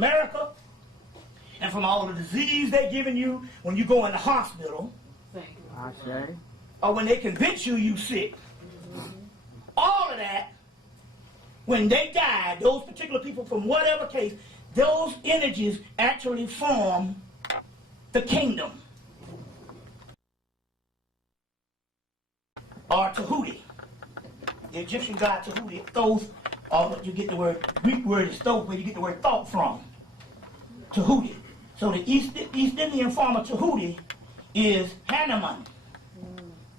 America, and from all the disease they're giving you when you go in the hospital, I say, or when they convince you sick. All of that, when they die, those particular people, from whatever case, those energies actually form the kingdom, or Tahuti. The Egyptian god Tahuti, Thoth, or what you get the word, Greek word is Thoth, where you get the word thought from. Tahuti. So the East Indian form of Tahuti is Hanuman.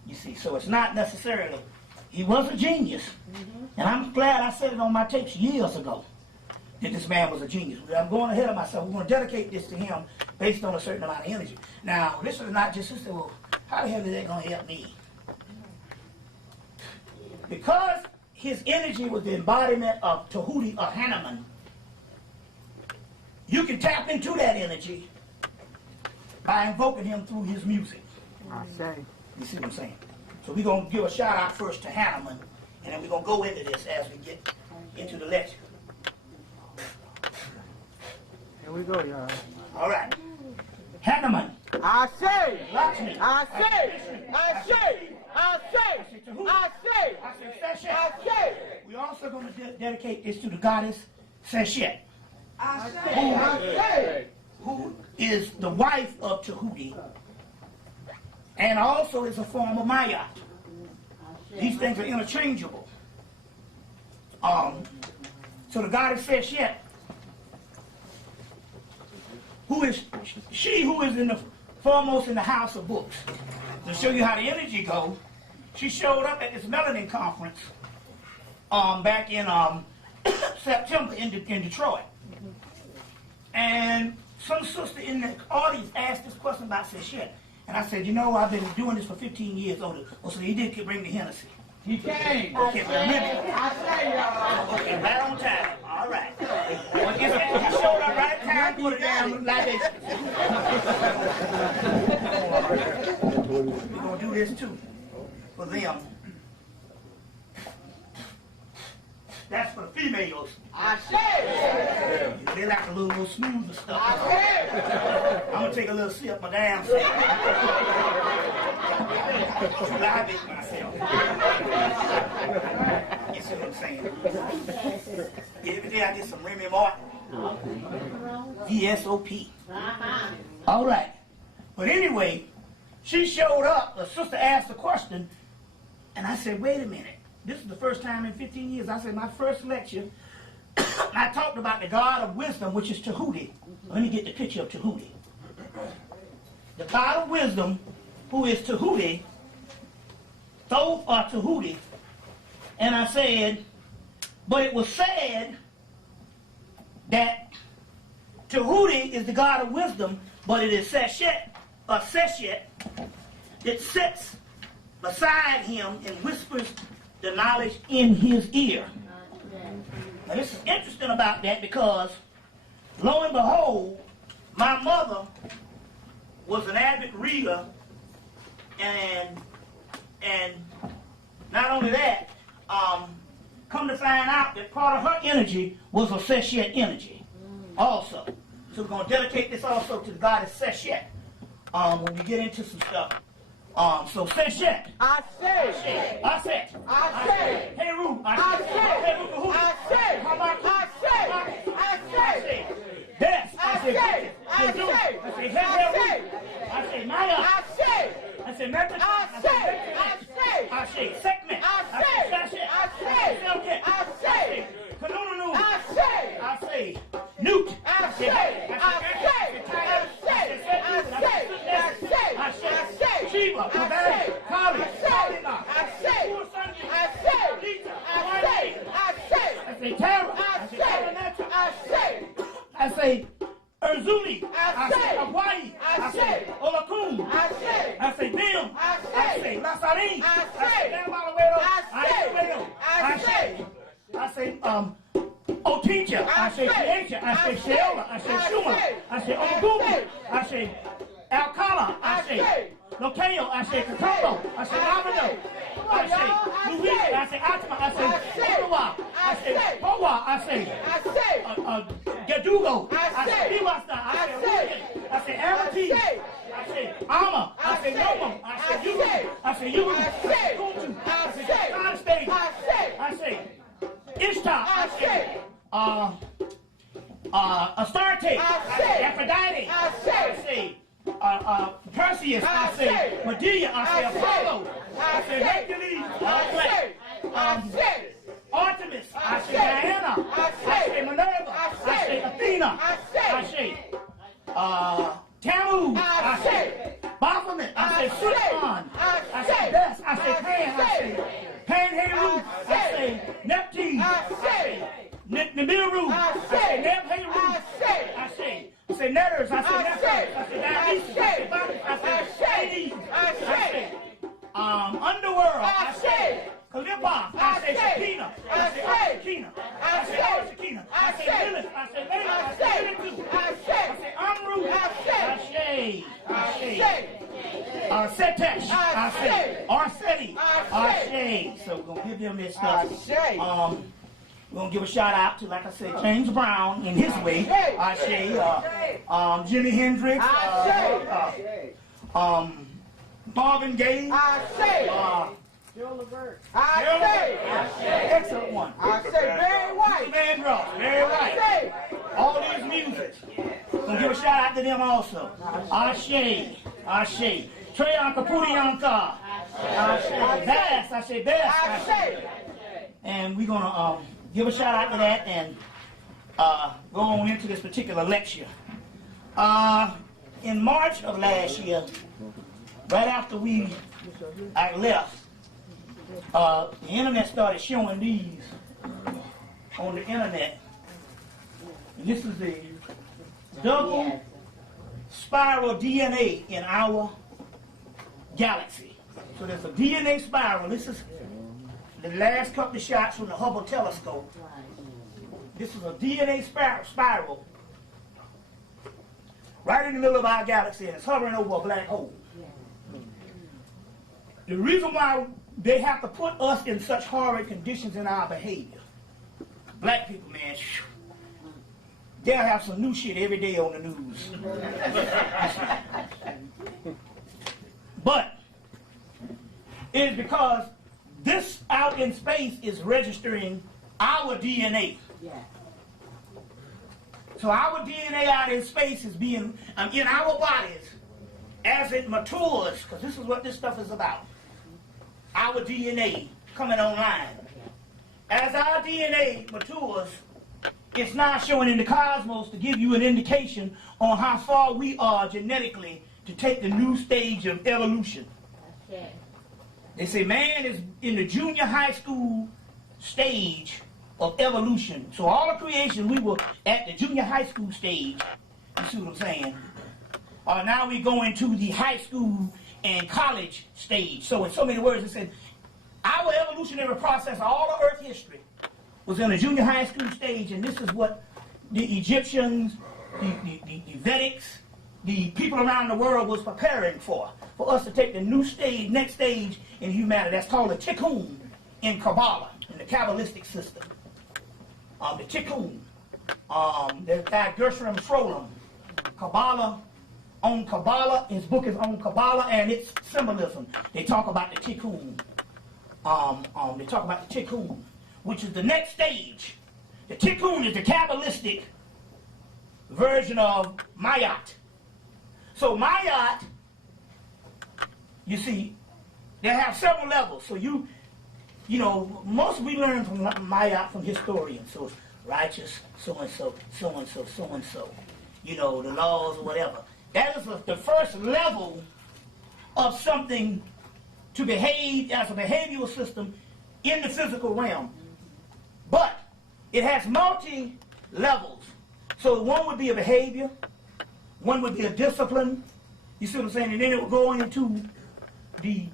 You see, so it's not necessarily, he was a genius. And I'm glad I said it on my tapes years ago, that this man was a genius. I'm going ahead of myself. We're going to dedicate this to him based on a certain amount of energy. Now, this is not just, well, how the hell is that going to help me? Because his energy was the embodiment of Tahuti or Hanuman, you can tap into that energy by invoking him through his music. I say. You see what I'm saying? So we're going to give a shout out first to Hanuman, and then we're going to go into this as we get into the lecture. Here we go, y'all. All right. Hanuman. I say. Lakshmi. I say. I say. I say. I say. Seshet. I say. We're also going to dedicate this to the goddess Seshet, I say. I say. who is the wife of Tahuti, and also is a form of Maya. These things are interchangeable. So the goddess Seshet, who is she who is in the foremost in the house of books. To show you how the energy goes, she showed up at this melanin conference back in September in Detroit. And some sister in the audience asked this question about Seshet. And I said, you know, I've been doing this for 15 years. Oh, so he did bring the Hennessy. He came. Okay, but remember. I say, y'all. Okay, right on time. All right. Well, he showed up right on time, put it down like this. We're going to do this too for them. That's for the females. I say. They like a little smoother stuff. I say. I'm going to take a little sip, my damn self. I make myself. You see what I'm saying? Every day I get some Remy Martin. VSOP. All right. But anyway, she showed up. The sister asked a question, and I said, wait a minute. This is the first time in 15 years. I said, my first lecture, I talked about the God of wisdom, which is Tahuti. Let me get the picture of Tahuti. The God of wisdom, who is Tahuti, Thoth or Tahuti. And I said, but it was said that Tahuti is the God of wisdom, but it is Seshet, or Seshet, that sits beside him and whispers the knowledge in his ear. Now this is interesting about that because, lo and behold, my mother was an avid reader, and not only that, come to find out that part of her energy was a Seshet energy also. So we're going to dedicate this also to the goddess Seshet when we get into some stuff. So Seshet. I say. I say. I say. Hey, Ru. I say. Hey, Ru. I say. How about I say. I say. Yes. I say. I say. I say. Hey, Ru. I say. Maya. I say. I say. Method. I say. I say. I say. Segment. I say. I say. I say. Kanunu. I say. I say. Newt. I say. I say. I say. I say. I say. Shiva. Kaveri. Kali. I say. Tara. I say Erzuli. I say Hawaii. I say Olakun. I say Dim. I say Lasarin. I say Namaluero. I say Oticha. I say Tiacha. I say Sheola. I say Shuma. I say Ogumi. I say Alcala. I say Locayo. I say Cacolo. I say Lavado. I say Luis. I say Atma. I say Ottawa. I say Powa. I say Gadugo. I say Biwasta. I say Ruge. I say Amati. I say Ama. I say Nomo. I say Yuru. I say Yuru. I say Kuntu. I say Constable. I say Ishtar. I say Astarte. I say Aphrodite. I say Perseus. I say Medea. I say Apollo. I say Hercules. I say Artemis. I say Diana. I say Minerva. I say Athena. I say Tammuz. I say Baphomet. I say Sudan. I say Bess. I say Pan. I say Panheru. I say Neptune. I say Nibiru. I say Nebheru. I say Netters. I say Nephers. I say Dionysus. I say Bacchus. I say Hades. I say Underworld. I say Calippa. I say Shekinah. I say Shekinah. I say Shekinah. I say Lilith. I say Lilith. I say Lilith. I say Amru. I say Setesh. I say Arseti. So we're going to give them this stuff. We're going to give a shout out to, like I said, James Brown in his way. I say Jimi Hendrix. Marvin Gaye. Joe Levert. Excellent one. Barry White. Barry White. All these music. Gonna give a shout out to them also. Ashe. Treyan Kapuriyanka. Bass. I say Bass. And we're gonna give a shout out to that and go on into this particular lecture. In March of last year, right after I left, the internet started showing these on the internet. And this is the double spiral DNA in our galaxy. So there's a DNA spiral. This is the last couple of shots from the Hubble telescope. This is a DNA spiral right in the middle of our galaxy, and it's hovering over a black hole. The reason why they have to put us in such horrid conditions in our behavior, black people, man, they'll have some new shit every day on the news. But it is because this out in space is registering our DNA. So our DNA out in space is being in our bodies as it matures, because this is what this stuff is about. Our DNA coming online. As our DNA matures, it's now showing in the cosmos to give you an indication on how far we are genetically to take the new stage of evolution. They say man is in the junior high school stage of evolution. So all of creation, we were at the junior high school stage. You see what I'm saying? Now we go into the high school and college stage. So in so many words, it said our evolutionary process, all of Earth history, was in a junior high school stage, and this is what the Egyptians, the Vedics, the people around the world was preparing for us to take the new stage, next stage in humanity. That's called the Tikkun in Kabbalah, in the Kabbalistic system. The Tikkun, there's that Gershom Scholem, Kabbalah, on Kabbalah, his book is on Kabbalah and its symbolism. They talk about the Tikkun. They talk about the Tikkun, which is the next stage. The Tikkun is the Kabbalistic version of Mayat. So Mayat, you see, they have several levels. So you know, most we learn from Mayat from historians. So it's righteous, so-and-so, so-and-so, so-and-so. You know, the laws or whatever. That is the first level of something to behave as a behavioral system in the physical realm. But it has multi-levels. So one would be a behavior, one would be a discipline, you see what I'm saying? And then it would go into the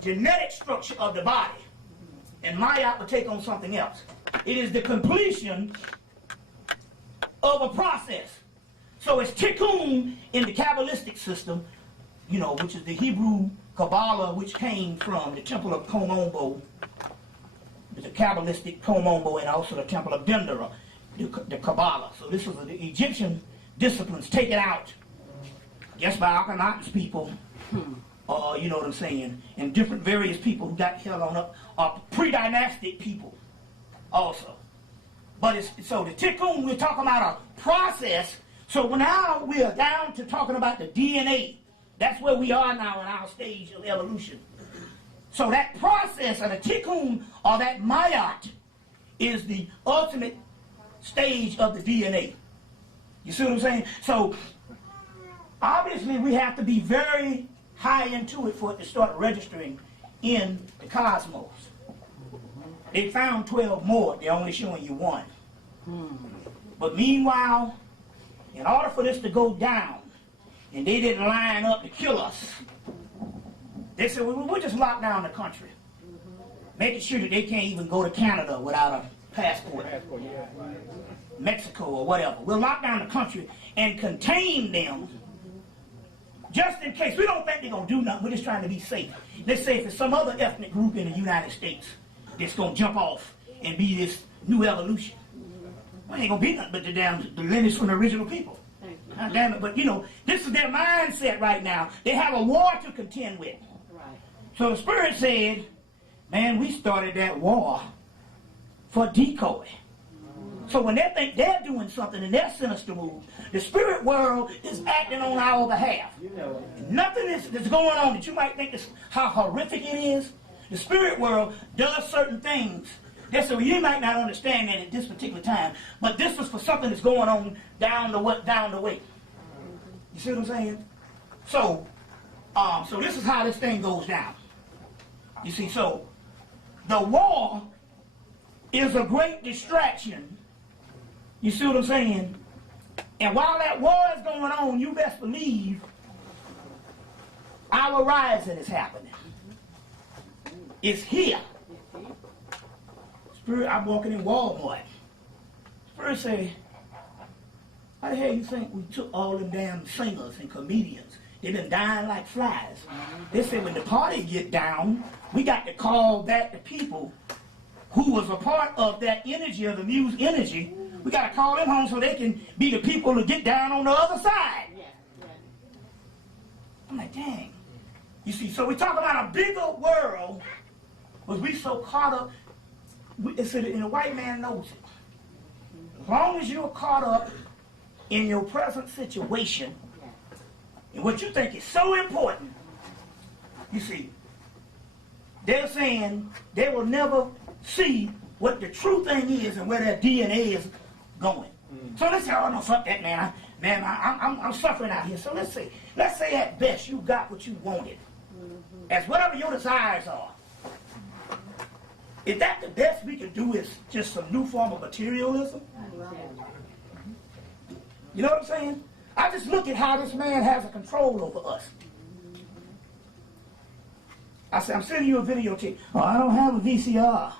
genetic structure of the body. And Mayat would take on something else. It is the completion of a process. So it's Tikkun in the Kabbalistic system, you know, which is the Hebrew Kabbalah, which came from the temple of Komombo, the Kabbalistic Komombo, and also the temple of Dendera, the Kabbalah. So this was the Egyptian disciplines taken out just by Akhenaten's people, you know what I'm saying, and different various people who got held on up, pre-dynastic people also. But so the Tikkun, we're talking about a process. So now we are down to talking about the DNA. That's where we are now in our stage of evolution. So that process of the Tikkun, or that Mayat, is the ultimate stage of the DNA. You see what I'm saying? So obviously we have to be very high into it for it to start registering in the cosmos. They found 12 more. They're only showing you one. But meanwhile, in order for this to go down, and they didn't line up to kill us, they said, well, we'll just lock down the country, making sure that they can't even go to Canada without a passport, Mexico or whatever. We'll lock down the country and contain them just in case. We don't think they're going to do nothing. We're just trying to be safe. Let's say if it's some other ethnic group in the United States that's going to jump off and be this new evolution. Well, ain't going to be nothing but the lineage from the original people. Damn it. But, you know, this is their mindset right now. They have a war to contend with. Right. So the Spirit said, man, we started that war for decoy. So when they think they're doing something in their sinister move, the spirit world is acting on our behalf. Nothing that's going on that you might think is how horrific it is. The spirit world does certain things. So you might not understand that at this particular time, but this is for something that's going on down the way. You see what I'm saying? So, so this is how this thing goes down. You see, so the war is a great distraction. You see what I'm saying? And while that war is going on, you best believe our rising is happening. It's here. Spirit, I'm walking in Walmart. Spirit say, how the hell you think we took all them damn singers and comedians? They've been dying like flies. They said when the party get down, we got to call back the people who was a part of that energy, of the muse energy. We got to call them home so they can be the people to get down on the other side. I'm like, dang. You see, so we talk about a bigger world, but we so caught up. And the white man knows it. As long as you're caught up in your present situation, and what you think is so important, you see, they're saying they will never see what the true thing is and where their DNA is going. So let's say, oh no, fuck that, man. I'm suffering out here. So let's say at best you got what you wanted, as whatever your desires are. Is that the best we can do is just some new form of materialism? You know what I'm saying? I just look at how this man has a control over us. I said, I'm sending you a videotape. Oh, I don't have a VCR.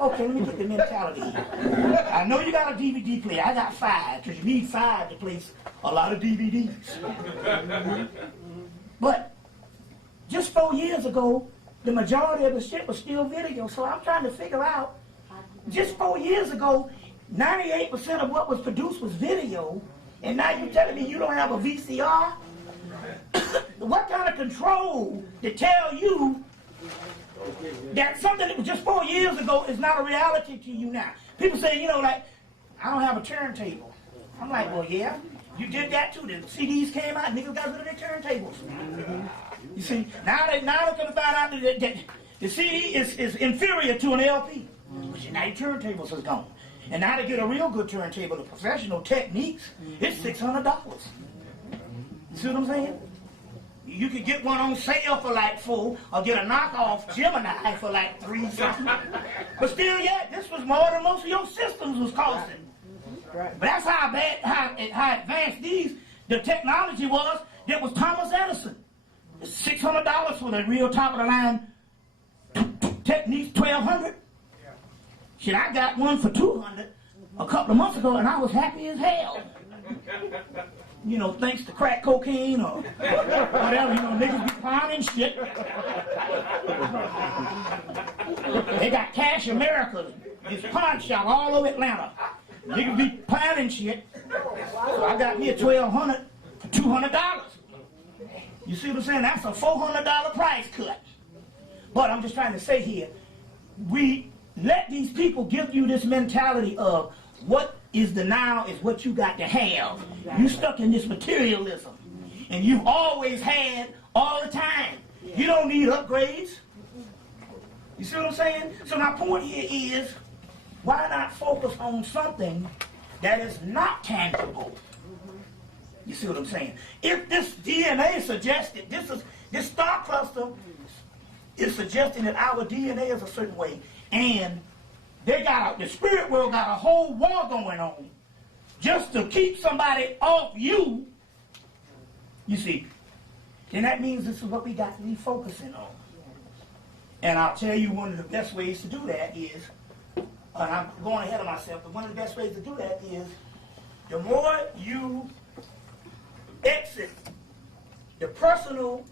Okay, let me get the mentality here. I know you got a DVD player. I got 5, because you need 5 to place a lot of DVDs. But just 4 years ago, the majority of the shit was still video. So I'm trying to figure out, just 4 years ago, 98% of what was produced was video, and now you're telling me you don't have a VCR? What kind of control to tell you that something that was just 4 years ago is not a reality to you now? People say, you know, like, I don't have a turntable. I'm like, well, yeah, you did that too. The CDs came out, niggas got rid of their turntables. You see, now they're going to find out that the CD is inferior to an LP. But now your turntables is gone. And now to get a real good turntable, the professional techniques, it's $600. You see what I'm saying? You could get one on sale for like $4, or get a knockoff Gemini for like $3 something. But still, yeah, this was more than most of your systems was costing. But that's how advanced the technology was. That was Thomas Edison. It's $600 for the real top of the line techniques, $1,200. Shit, I got one for $200 a couple of months ago, and I was happy as hell. you know, thanks to crack cocaine or whatever, you know, niggas be pounding shit. They got Cash America, this pawn shop all over Atlanta. Niggas be pounding shit. So I got me a $1,200 for $200. You see what I'm saying? That's a $400 price cut. But I'm just trying to say here, we let these people give you this mentality of what is the now is what you got to have. You stuck in this materialism. And you've always had all the time. You don't need upgrades. You see what I'm saying? So my point here is, why not focus on something that is not tangible? You see what I'm saying? If this DNA suggested, this star cluster is suggesting that our DNA is a certain way, and the spirit world got a whole war going on just to keep somebody off you, you see, then that means this is what we got to be focusing on. And I'll tell you one of the best ways to do that is, and I'm going ahead of myself, but one of the best ways to do that is, the more you exit the personal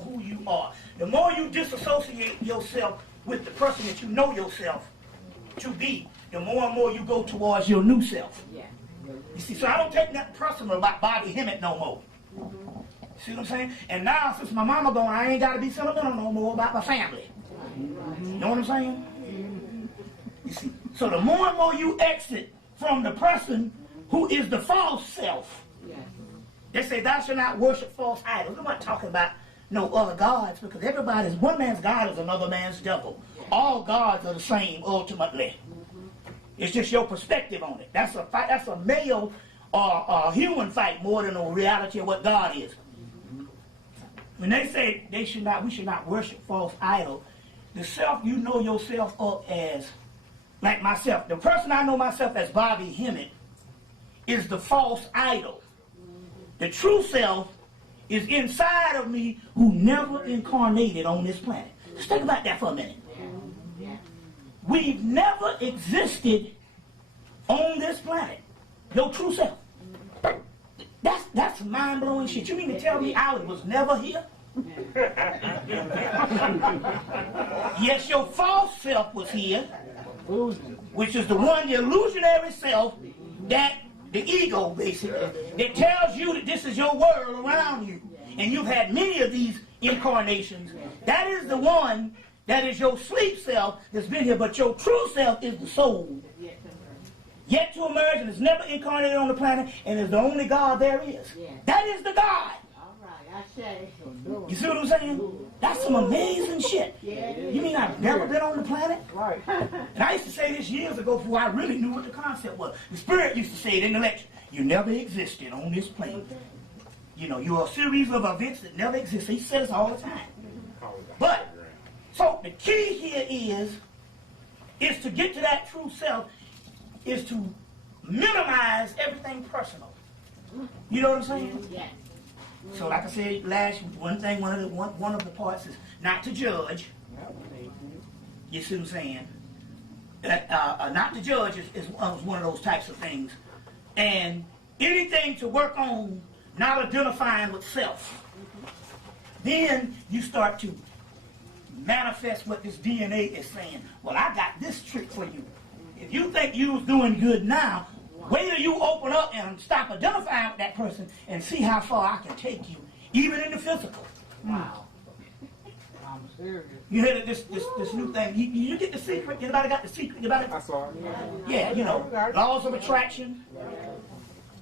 who you are, the more you disassociate yourself with the person that you know yourself to be, the more and more you go towards your new self. Yeah. You see, so I don't take nothing personal about Bobby Hemmitt no more. See what I'm saying? And now, since my mama gone, I ain't got to be sentimental no more about my family. You know what I'm saying? You see, so the more and more you exit from the person who is the false self, they say thou shalt not worship false idols. I'm not talking about no other gods, because one man's God is another man's devil. All gods are the same ultimately. It's just your perspective on it. That's a fight. That's a male or a human fight more than a reality of what God is. When they say we should not worship false idols, the self you know yourself up as, like myself, the person I know myself as Bobby Hemmitt is the false idol. The true self is inside of me, who never incarnated on this planet. Just think about that for a minute. We've never existed on this planet. Your true self. That's mind-blowing shit. You mean to tell me I was never here? Yes, your false self was here, which is the illusionary self, that the ego, basically, that tells you that this is your world around you. And you've had many of these incarnations. That is the one that is your sleep self that's been here, but your true self is the soul. Yet to emerge, and is never incarnated on the planet, and is the only God there is. That is the God. You see what I'm saying? That's some amazing shit. You mean I've never been on the planet? Right. And I used to say this years ago before I really knew what the concept was. The Spirit used to say it in the lecture. You never existed on this plane. You know, you're a series of events that never exist. He says all the time. But, so the key here is to get to that true self, is to minimize everything personal. You know what I'm saying? Yeah. So like I said one of the parts is not to judge. You see what I'm saying? Not to judge is one of those types of things. And anything to work on not identifying with self. Then you start to manifest what this DNA is saying. Well, I got this trick for you. If you think you was doing good now, wait till you open up and stop identifying with that person and see how far I can take you, even in the physical. Wow. I'm serious. You hear this new thing? You get the secret? Anybody got the secret about it? I saw it. Yeah, you know, laws of attraction.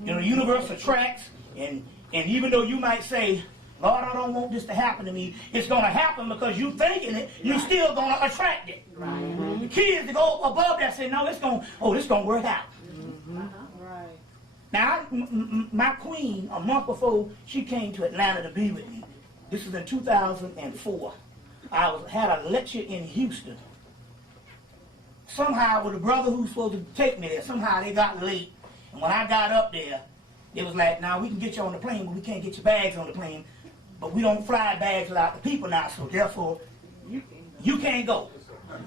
You know, the universe attracts, and even though you might say, Lord, I don't want this to happen to me, it's going to happen because you thinking it, you're still going to attract it. Right. The key is to go above that and say, no, it's going to work out. Right. Now, my queen, a month before she came to Atlanta to be with me, this was in 2004, I had a lecture in Houston. Somehow, with the brother who was supposed to take me there, somehow they got late. And when I got up there, it was like, now we can get you on the plane, but we can't get your bags on the plane. But we don't fly bags without the people now, so therefore, you can't go.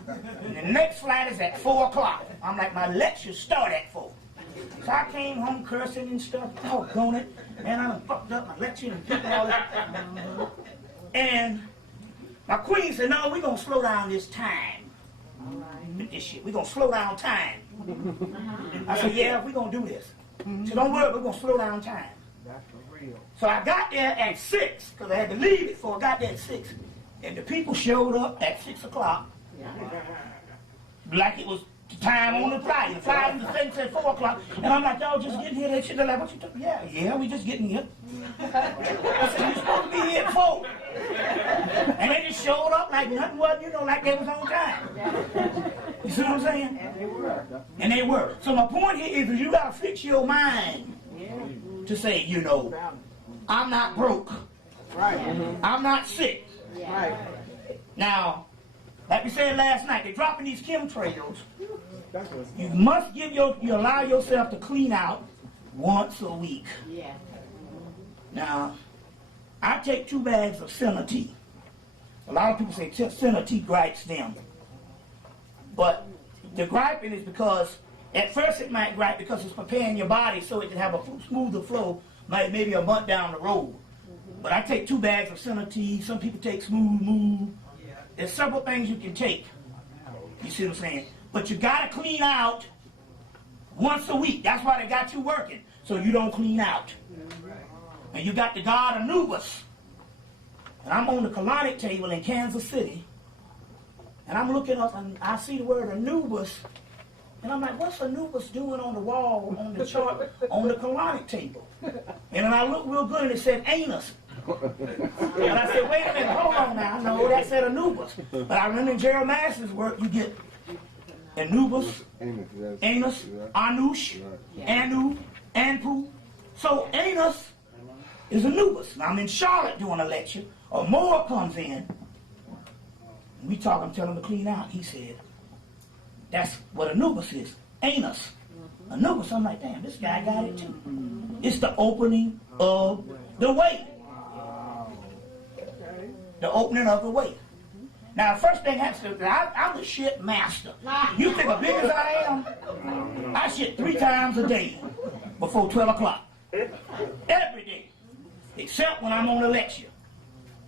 And the next flight is at 4 o'clock. I'm like, my lecture start at 4. So I came home cursing and stuff, doggone it. Man, I done fucked up my lecture and did all that. And my queen said, no, we're going to slow down this time. With this shit. We're going to slow down time. I said, yeah, we're going to do this. She said, don't worry, we're going to slow down time. That's for real. So I got there at 6, because I had to leave it, so I got there at 6. And the people showed up at 6 o'clock. Like it was the time on the flight. The flight was the thing said 4 o'clock. And I'm like, y'all just getting here? They should have like, what you took? Yeah, we just getting here. I said, you're supposed to be here at 4. And they just showed up like nothing was, like they was on time. You see what I'm saying? And they were. So my point here is you got to fix your mind to say, I'm not broke. Right. I'm not sick. Right. Now, like we said last night, they're dropping these chemtrails. You must you allow yourself to clean out once a week. Yeah. Now, I take 2 bags of senna tea. A lot of people say senna tea gripes them. But the griping is because, at first it might gripe because it's preparing your body so it can have a smoother flow, maybe a month down the road. But I take 2 bags of senna tea. Some people take smooth move. There's several things you can take. You see what I'm saying? But you got to clean out once a week. That's why they got you working, so you don't clean out. And you got the god Anubis. And I'm on the colonic table in Kansas City. And I'm looking up and I see the word Anubis. And I'm like, what's Anubis doing on the wall, on the chart, on the colonic table? And then I looked real good and it said anus. And I said, wait a minute, hold on now. No, that said Anubis. But I remember in Jeremiah's work, you get Anubis, anus, Anush, Anu, Anpu. So anus is Anubis. Now I'm in Charlotte doing a lecture. A Moor comes in. And we talk, I'm telling him to clean out. He said, that's what Anubis is, anus. Anubis, I'm like, damn, this guy got it too. It's the opening of the way. The opening of the way. Now, first thing has to, I'm the shit master. You think as big as I am, I shit 3 times a day before 12 o'clock. Every day. Except when I'm on a lecture.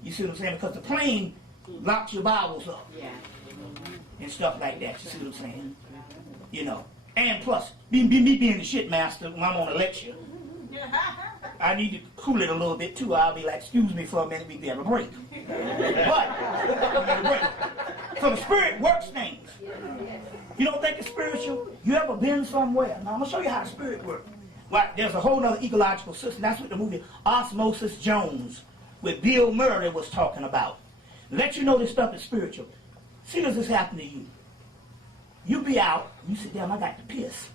You see what I'm saying? Because the plane locks your bowels up. And stuff like that. You see what I'm saying? And plus, me being the shit master when I'm on a lecture, I need to cool it a little bit too. I'll be like, excuse me for a minute, we can have a break. So the spirit works things. You don't think it's spiritual? You ever been somewhere? Now I'm going to show you how the spirit works. Well, there's a whole other ecological system. That's what the movie Osmosis Jones with Bill Murray was talking about. Let you know this stuff is spiritual. See, does this happen to you? You be out, you sit down, I got to piss.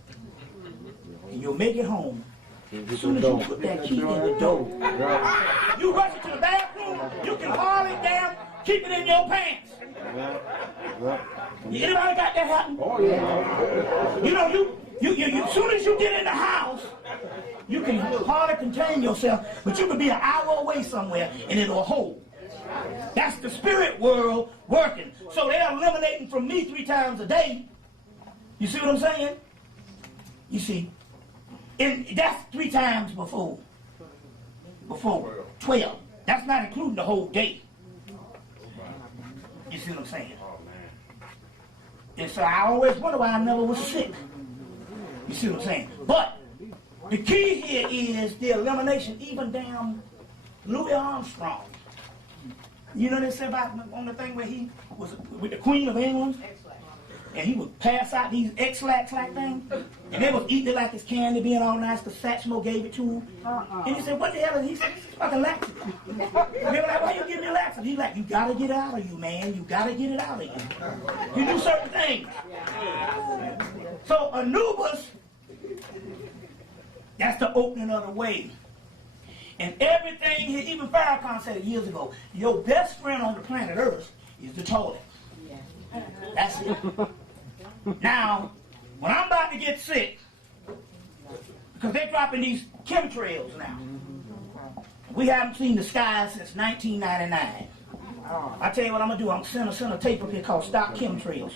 And you'll make it home. As soon as you put that key in the door, you rush it to the bathroom, you can haul it down, keep it in your pants. Anybody got that happen? Oh, yeah. As soon as you get in the house, you can hardly contain yourself, but you can be an hour away somewhere and it'll hold. That's the spirit world working. So they're eliminating from me 3 times a day. You see what I'm saying? You see, and that's 3 times before 12. That's not including the whole day. You see what I'm saying? And so I always wonder why I never was sick. You see what I'm saying? But the key here is the elimination, even damn Louis Armstrong. You know they say about on the thing where he was with the Queen of England? And he would pass out these X-lax like things, and they was eating it like it's candy, being all nice, because Satchmo gave it to him. And he said, what the hell is he? He said, it's fucking laxative. And they were like, why you giving me laxative? He's like, you gotta get it out of you, man. You gotta get it out of you. You do certain things. So Anubis, that's the opening of the way. And everything, even Farrakhan said it years ago, your best friend on the planet Earth is the toilet. That's it. Now, when I'm about to get sick, because they're dropping these chemtrails now. We haven't seen the sky since 1999. I tell you what I'm going to do. I'm going to send a tape up here called Stop Chemtrails.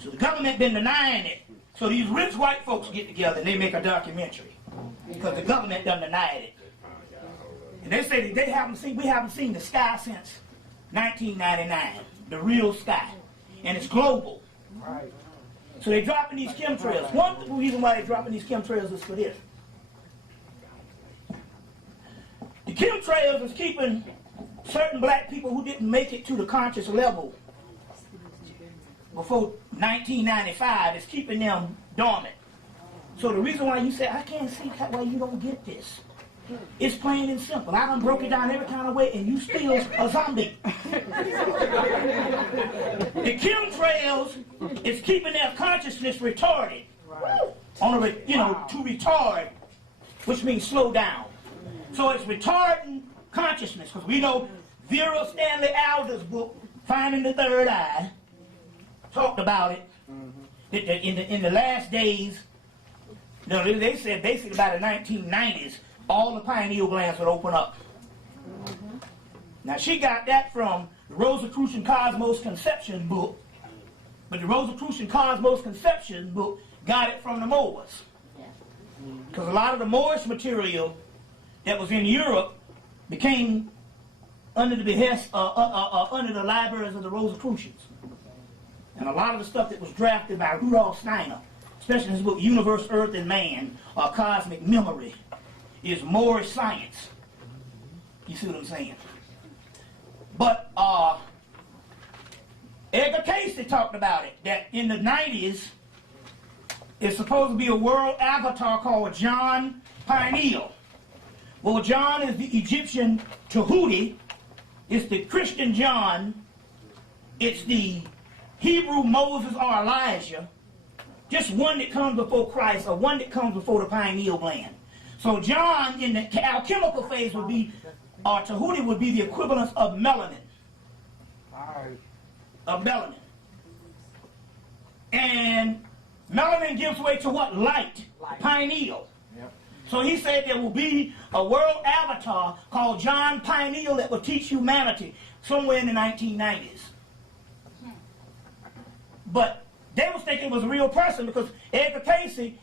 So the government been denying it So these rich white folks get together and they make a documentary because the government done denied it. And they say that we haven't seen the sky since 1999, the real sky, and it's global. Right. So they're dropping these chemtrails. One reason why they're dropping these chemtrails is for this. The chemtrails is keeping certain black people who didn't make it to the conscious level before 1995 is keeping them dormant. So the reason why you say, I can't see why you don't get this. It's plain and simple. I done broke it down every kind of way and you still a zombie. The chemtrails is keeping their consciousness retarded. Right. To retard, which means slow down. So it's retarding consciousness, because we know Vera Stanley Alder's book, Finding the Third Eye, talked about it. In the last days, they said basically by the 1990s, all the pineal glands would open up. Now she got that from the Rosicrucian Cosmos Conception book, but the Rosicrucian Cosmos Conception book got it from the Moors. Because a lot of the Moorish material that was in Europe became under the behest, under the libraries of the Rosicrucians. And a lot of the stuff that was drafted by Rudolf Steiner, especially in his book Universe, Earth, and Man, or Cosmic Memory, is Moorish science. You see what I'm saying? But Edgar Cayce talked about it, that in the 90s, it's supposed to be a world avatar called John Pineal. Well, John is the Egyptian Tahuti. It's the Christian John. It's the Hebrew Moses or Elijah. Just one that comes before Christ, or one that comes before the pineal gland. So John, in the alchemical phase, would be, or Tahuti would be the equivalent of melanin. Right. Of melanin. And melanin gives way to what? Light. Pineal. Yep. So he said there will be a world avatar called John Pineal that will teach humanity somewhere in the 1990s. But they was thinking it was a real person because Edgar Cayce he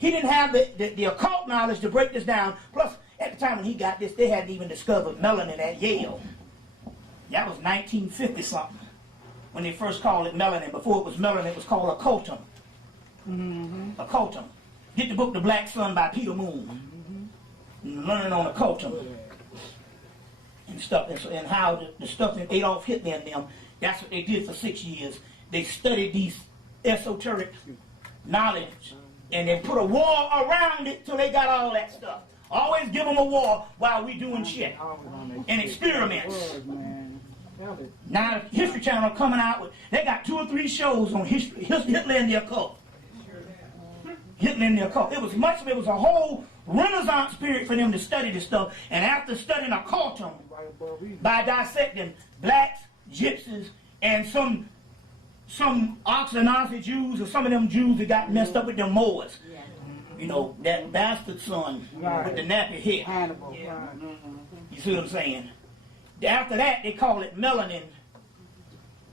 didn't have the occult knowledge to break this down. Plus, at the time when he got this, they hadn't even discovered melanin at Yale. That was 1950-something when they first called it melanin. Before it was melanin, it was called occultum. Occultum. Get the book The Black Sun by Peter Moon. Learning on occultum and stuff, and how the stuff that Adolf Hitler and them, that's what they did for 6 years. They studied these esoteric knowledge and then put a war around it till they got all that stuff. Always give them a war while we doing shit and experiments. Now the History Channel coming out with, they got 2 or 3 shows on history, Hitler and the occult. Hitler and the occult. It was a whole Renaissance period for them to study this stuff. And after studying occultum, by dissecting blacks, gypsies, and some Ashkenazi Jews, or some of them Jews that got messed up with them Moors. You know, that bastard son with the nappy head. Hannibal. You see what I'm saying? After that, they call it melanin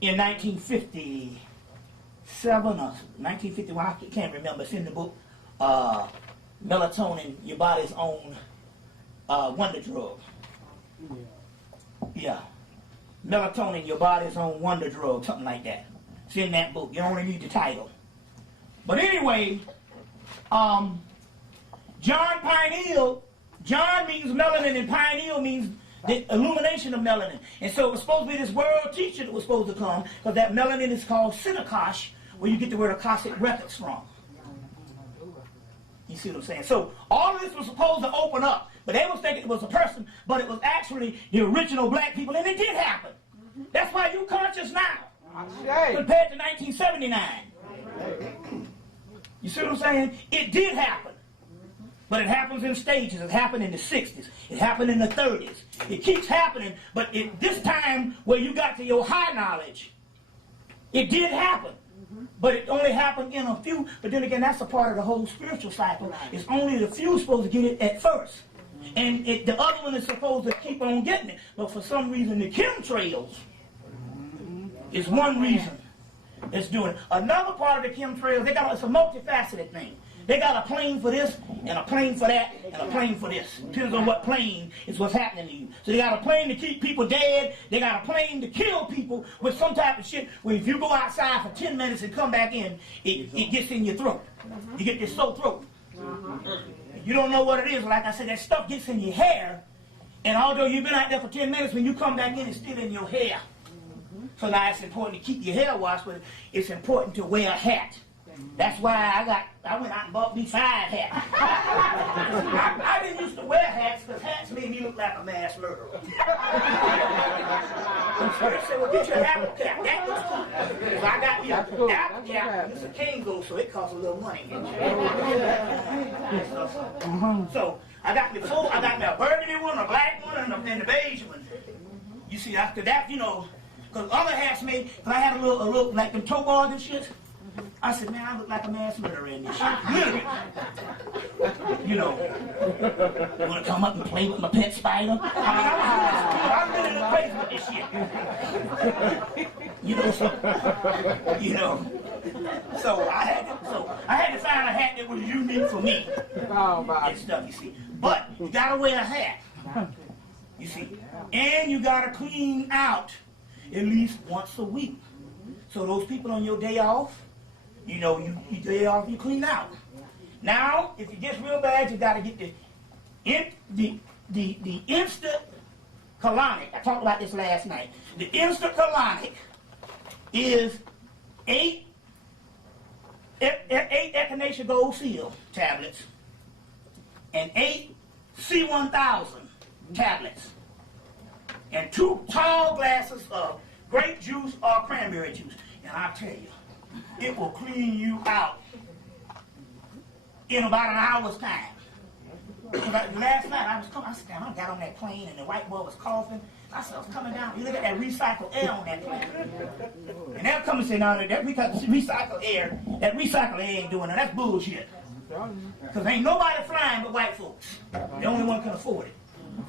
in 1957 or 1951. I can't remember. It's in the book, Melatonin, Your Body's Own Wonder Drug. Yeah. Melatonin, Your Body's Own Wonder Drug, something like that. It's in that book. You only need the title. But anyway, John Pineal, John means melanin and pineal means the illumination of melanin. And so it was supposed to be this world teacher that was supposed to come, because that melanin is called Sinakosh, where you get the word Akashic Records from. You see what I'm saying? So all of this was supposed to open up, but they was thinking it was a person, but it was actually the original black people, and it did happen. That's why you conscious now. Compared to 1979. You see what I'm saying? It did happen. But it happens in stages. It happened in the 60s. It happened in the 30s. It keeps happening, but this time where you got to your high knowledge, it did happen. But it only happened in a few. But then again, that's a part of the whole spiritual cycle. It's only the few supposed to get it at first. And the other one is supposed to keep on getting it. But for some reason, the chemtrails is one reason that's doing it. Another part of the chemtrails, it's a multifaceted thing. They got a plane for this, and a plane for that, and a plane for this. Depends on what plane is what's happening to you. So they got a plane to keep people dead. They got a plane to kill people with some type of shit where if you go outside for 10 minutes and come back in, it gets in your throat. You get this sore throat. You don't know what it is. Like I said, that stuff gets in your hair, and although you've been out there for 10 minutes, when you come back in, it's still in your hair. So now it's important to keep your hair washed, but it's important to wear a hat. That's why I went out and bought me 5 hats. I didn't used to wear hats because hats made me look like a mass murderer. So they said, well, get your apple cap. That looks cool. So I got me an apple cap. It's a Kango, so it costs a little money. So I got me 4. I got me a burgundy one, a black one, and a beige one. You see, after that, you know, because other hats made, because I had a little, like them toe bars and shit. I said, man, I look like a mass murderer in this shit. Literally. You know, you want to come up and play with my pet spider? I really look crazy with this shit. So I had to find a hat that was unique for me. And stuff, you see. But you gotta wear a hat. You see. And you gotta clean out at least once a week. So those people on your day off, you know, you day off, you clean out. Now, if it gets real bad, you got to get the instant colonic. I talked about this last night. The instant colonic is 8 echinacea gold seal tablets and 8 C1000 tablets and 2 tall glasses of grape juice or cranberry juice. And I tell you, it will clean you out in about an hour's time. Last night I was coming, I said, damn, I got on that plane and the white boy was coughing. I said, I was coming down, you look at that recycled air on that plane. And they'll come and say, no, that recycled air ain't doing it. That's bullshit. Because ain't nobody flying but white folks. The only one can afford it.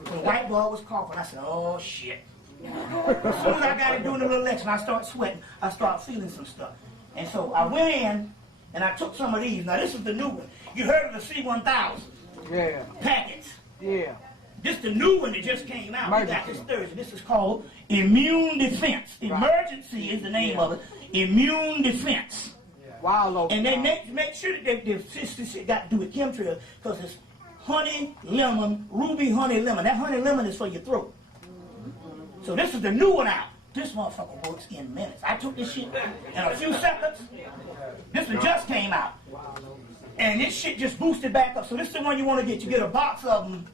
So the white boy was coughing. I said, oh shit. As soon as I got to doing a little lecture, I start sweating. I start feeling some stuff. And so I went in and I took some of these. Now this is the new one. You heard of the C1000? Yeah. Packets. Yeah. This is the new one that just came out. We got this Thursday. This is called Immune Defense. Emergency is the name of it. Immune Defense. Wow. And they make sure that this shit got to do with chemtrails because it's honey lemon, ruby honey lemon. That honey lemon is for your throat. So this is the new one out. This motherfucker works in minutes. I took this shit in a few seconds. This one just came out. And this shit just boosted back up. So this is the one you want to get. You get a box of them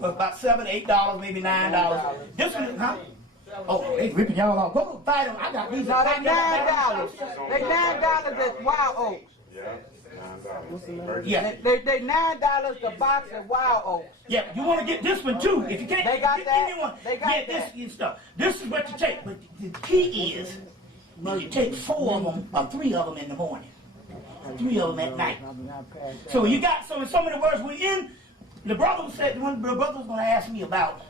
for about $7, $8, maybe $9. This one, huh? Oh, they ripping y'all off. Go buy them. I got these. No, they $9. They $9 at Wild Oaks. Yeah. They $9 the box at Wild Oaks. Yeah, you want to get this one too. If you can't They got get that. anyone, They got get that. this and stuff. This is what you take. But the key is, well, you take 4 of them or 3 of them in the morning, 3 of them at night. So you got in so many words. The brother said, the brother was going to ask me about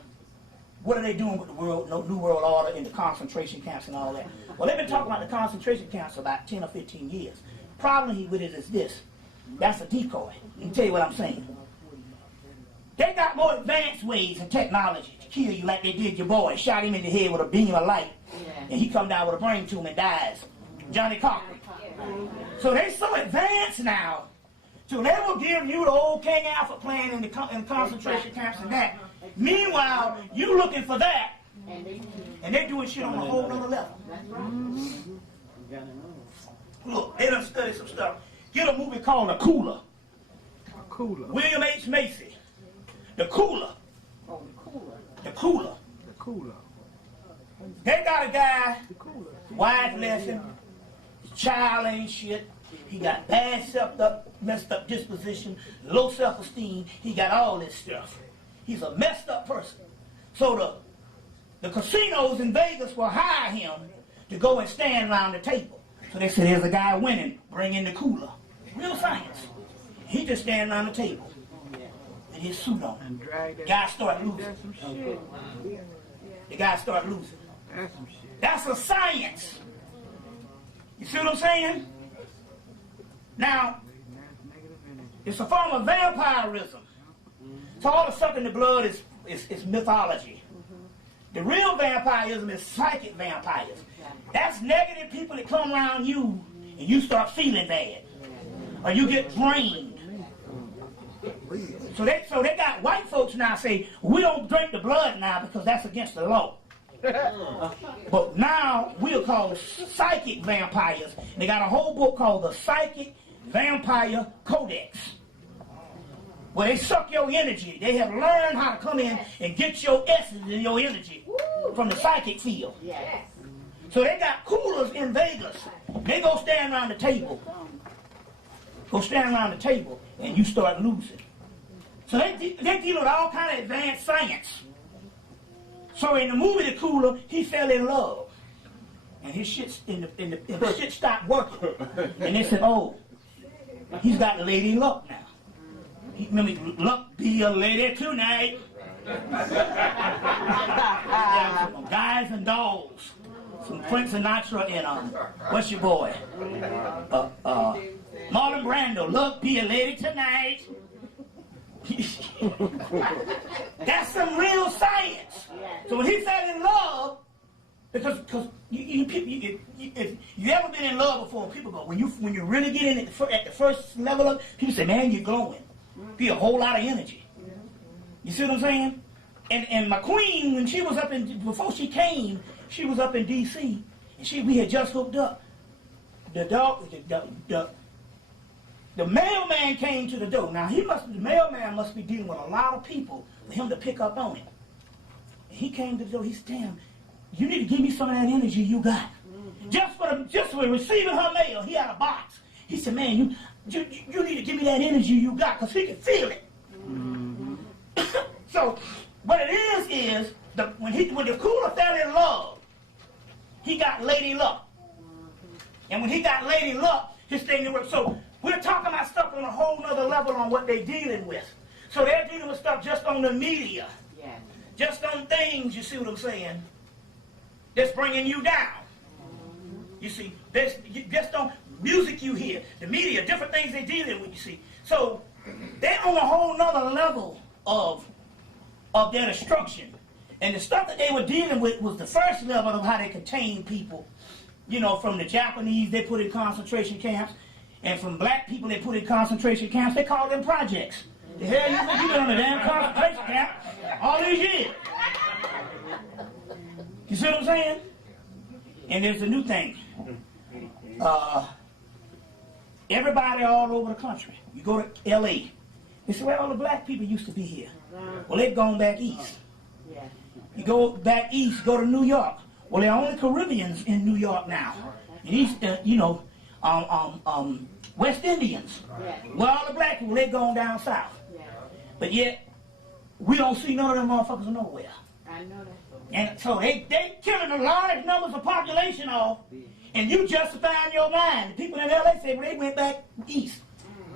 what are they doing with the New World Order and the concentration camps and all that. Well, they've been talking about the concentration camps for about 10 or 15 years. Problem with it is this. That's a decoy. Let me tell you what I'm saying. They got more advanced ways and technology to kill you like they did your boy. Shot him in the head with a beam of light. And he come down with a brain tumor and dies. Johnny Cochran. So they so advanced now. So they will give you the old King Alpha plan in the concentration camps and that. Meanwhile, you looking for that. And they're doing shit on a whole other level. Look, they done studied some stuff. Get a movie called The Cooler. William H. Macy. The Cooler. The Cooler. They got a guy, wife left him, his child ain't shit. He got bad messed up disposition, low self-esteem. He got all this stuff. He's a messed up person. So the casinos in Vegas will hire him to go and stand around the table. So they said, there's a guy winning, bring in the cooler. Real science. He just stand around the table with his suit on. The guy start losing. The guy start losing. That's a science. You see what I'm saying? Now, it's a form of vampirism. So all the stuff in the blood is mythology. The real vampirism is psychic vampires. That's negative people that come around you and you start feeling bad. Or you get drained. So they got white folks now say, we don't drink the blood now because that's against the law. But now we'll call them psychic vampires. They got a whole book called the Psychic Vampire Codex, where they suck your energy. They have learned how to come in and get your essence and your energy from the psychic field. So they got coolers in Vegas. They go stand around the table. Go stand around the table and you start losing. So they deal with all kind of advanced science. So in the movie The Cooler, he fell in love. And his shit, and the shit stopped working. And they said, oh, he's got the lady luck now. Remember, luck be a lady tonight. Some guys and dolls. Some Frank Sinatra and what's your boy? Marlon Brando, luck be a lady tonight. That's some real science. So when he fell in love, because if you ever been in love before, people go, when you really get in at the first level of, people say, man, you're glowing. Be a whole lot of energy. You see what I'm saying? And my queen, when she was up before she came, she was up in D.C. and we had just hooked up. The mailman came to the door. Now the mailman must be dealing with a lot of people for him to pick up on it. And he came to the door. He said, "Damn, you need to give me some of that energy you got." Just for receiving her mail, he had a box. He said, "Man, you need to give me that energy you got," because he could feel it. So what it is when the cooler fell in love, he got lady luck. And when he got lady luck, his thing didn't work. So we're talking about stuff on a whole nother level on what they're dealing with. So they're dealing with stuff just on the media. Yeah. Just on things, you see what I'm saying, that's bringing you down. You see, just on music you hear, the media, different things they're dealing with, you see. So they're on a whole nother level of their destruction. And the stuff that they were dealing with was the first level of how they contain people. You know, from the Japanese, they put in concentration camps. And from black people, they put in concentration camps. They call them projects. The hell you think you been on a damn concentration camp all these years? You see what I'm saying? And there's a new thing. Everybody all over the country. You go to L.A. They say, well, all the black people used to be here. Well, they've gone back east. You go back east, go to New York. Well, there are only Caribbeans in New York now. And West Indians. Well, all the black people, they're going down south. But yet, we don't see none of them motherfuckers nowhere. I know that. And so they killing the large numbers of population off, and you justify in your mind. The people in L.A. say, well, they went back east.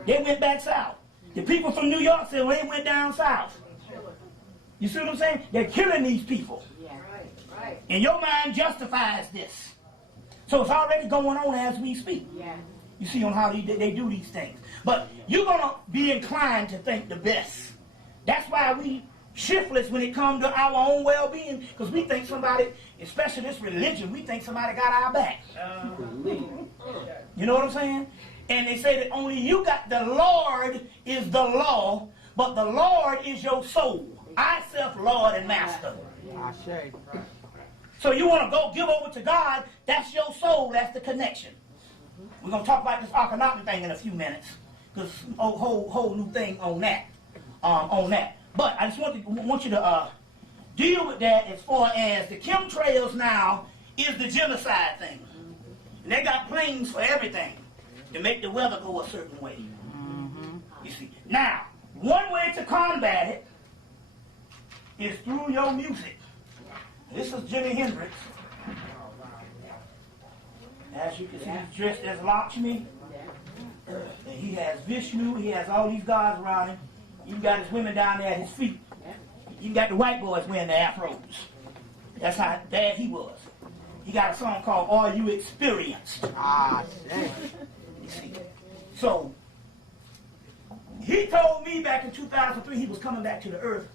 They went back south. The people from New York say, well, they went down south. You see what I'm saying? They're killing these people. Right. And your mind justifies this. So it's already going on as we speak. You see on how they do these things. But you're going to be inclined to think the best. That's why we shiftless when it comes to our own well-being, because we think somebody, especially this religion, we think somebody got our back. You know what I'm saying? And they say that only you got, the Lord is the law, but the Lord is your soul. I self Lord and Master. So you want to go give over to God, that's your soul, that's the connection. We're going to talk about this Akhenaten thing in a few minutes, because a whole new thing on that. But I just want you to deal with that as far as the chemtrails now is the genocide thing. And they got planes for everything to make the weather go a certain way. You see. Now, one way to combat it is through your music. This is Jimi Hendrix. As you can see, he's dressed as Lakshmi. And he has Vishnu. He has all these gods around him. You got his women down there at his feet. You got the white boys wearing the afros. That's how bad he was. He got a song called Are You Experienced? Ah, shit. You see. So, he told me back in 2003 he was coming back to the earth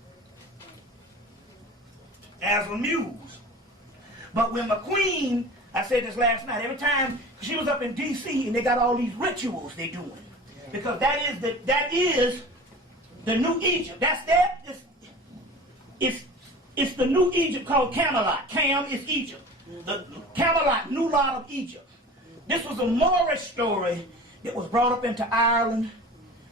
as a muse. But when McQueen, I said this last night, every time she was up in D.C. and they got all these rituals they doing. Because that is the new Egypt. It's the new Egypt called Camelot. Cam is Egypt. The Camelot, new lot of Egypt. This was a Moorish story that was brought up into Ireland,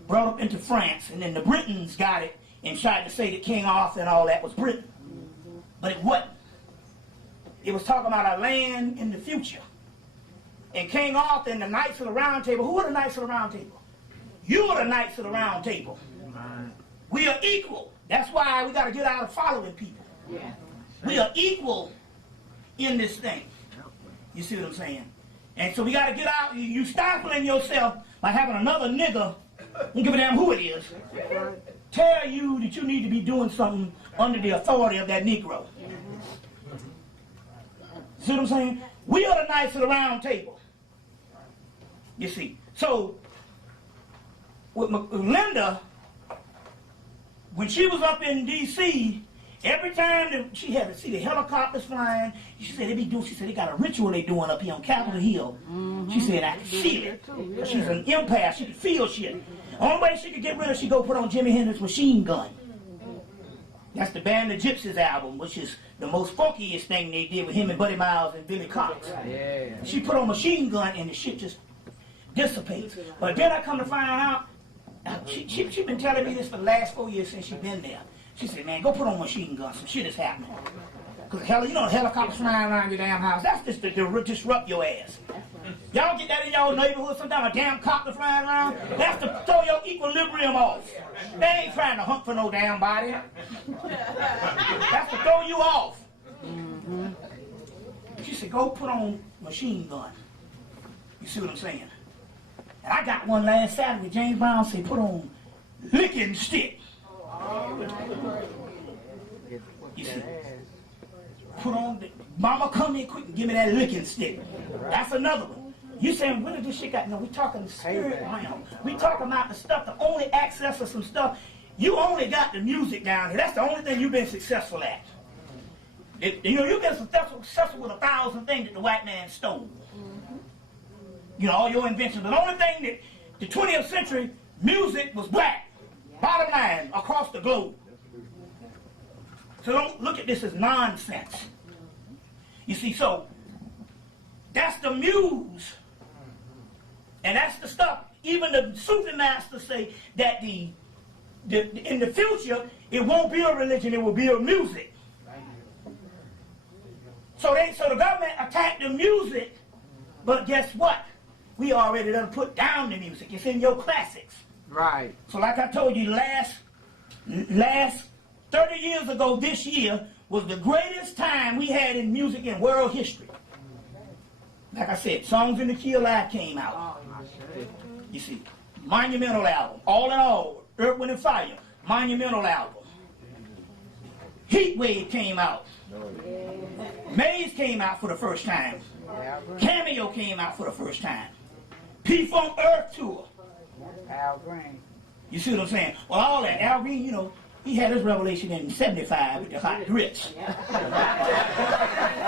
brought up into France, and then the Britons got it and tried to say that King Arthur and all that was Britain. But it wasn't. It was talking about a land in the future. And King Arthur and the Knights of the Round Table, who are the Knights of the Round Table? You are the Knights of the Round Table. We are equal. That's why we got to get out of following people. Yeah. We are equal in this thing. You see what I'm saying? And so we got to get out. You stifling yourself by having another nigga, don't give a damn who it is, tell you that you need to be doing something under the authority of that Negro. See what I'm saying? We are the Knights of the Round Table. You see. So, with Linda, when she was up in D.C., every time that she had to see the helicopters flying, she said they got a ritual they doing up here on Capitol Hill. She said, I can feel it. She's an empath. She can feel shit. Only way she could get rid of it, she go put on Jimi Hendrix's Machine Gun. That's the Band of Gypsies album, which is the most funkiest thing they did with him and Buddy Miles and Billy Cox. Yeah. She put on Machine Gun and the shit just dissipates. But then I come to find out, she been telling me this for the last 4 years since she been there. She said, man, go put on Machine Gun. Some shit is happening. Because you know the helicopters flying around your damn house. That's just to disrupt your ass. Y'all get that in y'all neighborhood sometimes, a damn copter flying around? That's to throw your equilibrium off. They ain't trying to hunt for no damn body. That's to throw you off. She said, go put on Machine Gun. You see what I'm saying? And I got one last Saturday. James Brown said, put on Licking Stick. You see? Put on, mama, come in quick and give me that licking stick. That's another one. You saying, where did this shit got? No, we talking the spirit realm. We talking about the stuff, the only access of some stuff. You only got the music down here. That's the only thing you've been successful at. You've been successful with 1,000 things that the white man stole. You know, all your inventions. But the only thing that the 20th century music was black. Bottom line, across the globe. So don't look at this as nonsense. You see, so that's the muse. And that's the stuff. Even the Sufi masters say that in the future, it won't be a religion, it will be a music. So the government attacked the music, but guess what? We already done put down the music. It's in your classics. Right. So like I told you, last 30 years ago this year was the greatest time we had in music in world history. Like I said, Songs in the Key of Life came out. You see, monumental album. All in all, Earth, Wind and Fire, monumental album. Heat Wave came out. Maze came out for the first time. Cameo came out for the first time. P-Funk Earth Tour. Al Green. You see what I'm saying? Well, all that. Al Green, you know, he had his revelation in 75 with the hot grits.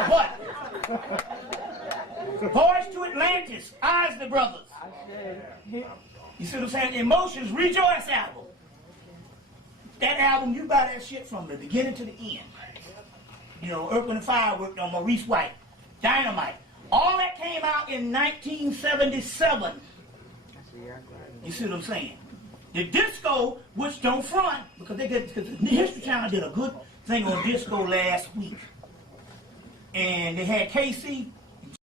But, Voice to Atlantis, Isley Brothers. You see what I'm saying? Emotions, Rejoice album. That album, you buy that shit from the beginning to the end. You know, Earth, Wind and Fire worked on Maurice White, Dynamite. All that came out in 1977. You see what I'm saying? The disco, which don't front, because the History Channel did a good thing on disco last week. And they had KC